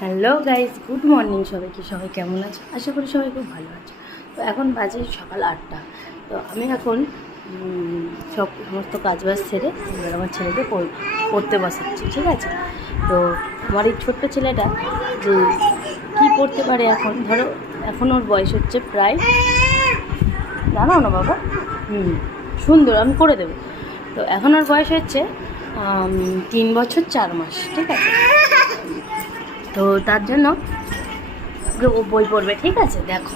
Hello guys, good morning সবাইকে। সবাই কেমন আছে? আশা করি সবাই খুব ভালো আছে। তো এখন বাজে সকাল 8টা। তো আমি এখন সমস্ত কাজবাজ সেরে এবার আমার ছেলেকে পড়তে বসাচ্ছি, ঠিক আছে? তো আমার এই ছোট্ট ছেলেটা যে কী পড়তে পারে এখন, ধরো এখন ওর বয়স হচ্ছে প্রায়, জানাও না বাবা, সুন্দর, আমি করে দেবো। তো এখন ওর বয়স হচ্ছে 3 বছর 4 মাস, ঠিক আছে? তো তার জন্য ও বই পড়বে, ঠিক আছে? দেখো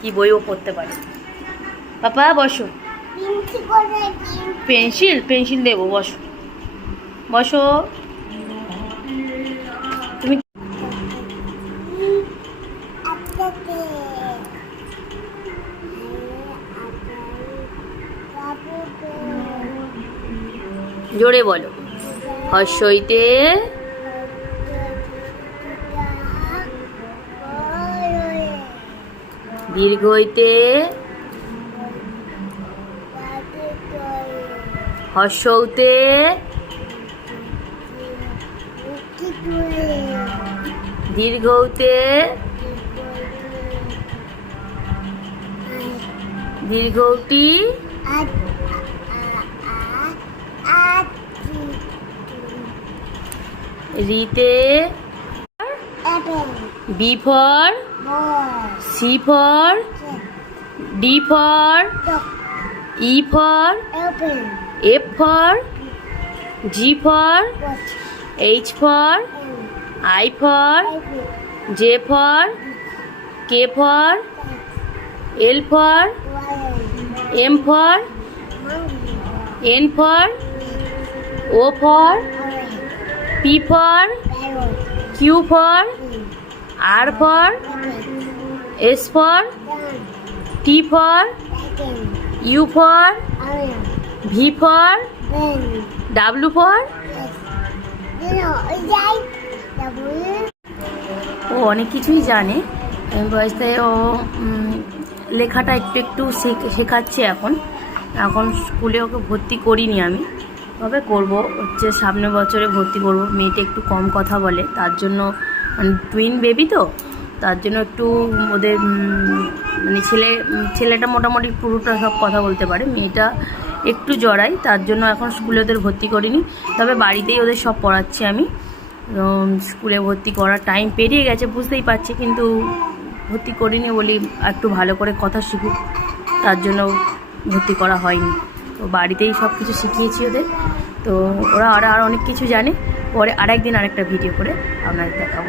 কি বই ও পড়তে পারে। পাপা বসো, পেন্সিল দেবো, বসো বসো। তুমি জোরে বলো। হর্ষইতে দীর্ঘইতে হর্ষৌতে দীর্ঘৌতে দীর্ঘৌটি রিতে B for C for D for E for F for G for H for I for J for K for L for M for N for O for P for Q for R for S for T for U for V for W for. ও অনেক কিছুই জানে, বয়সে ও লেখাটা একটু একটু শেখাচ্ছে এখন। স্কুলে ওকে ভর্তি করিনি আমি, তবে করব, হচ্ছে সামনের বছরে ভর্তি করব। মেয়েটা একটু কম কথা বলে, তার জন্য মানে টুইন বেবি তো, তার জন্য একটু ওদের মানে ছেলেটা মোটামুটি পুরোটা সব কথা বলতে পারে, মেয়েটা একটু জড়াই, তার জন্য এখন স্কুলে ওদের ভর্তি করিনি। তবে বাড়িতেই ওদের সব পড়াচ্ছি আমি। স্কুলে ভর্তি করার টাইম পেরিয়ে গেছে, বুঝতেই পারছি, কিন্তু ভর্তি করিনি বলি একটু ভালো করে কথা শিখুক, তার জন্য ভর্তি করা হয়নি। তো বাড়িতেই সব কিছু শিখিয়েছি ওদের। তো ওরা আর অনেক কিছু জানে। পরে আরেকদিন আরেকটা ভিডিও করে আপনাদের দেখাবো।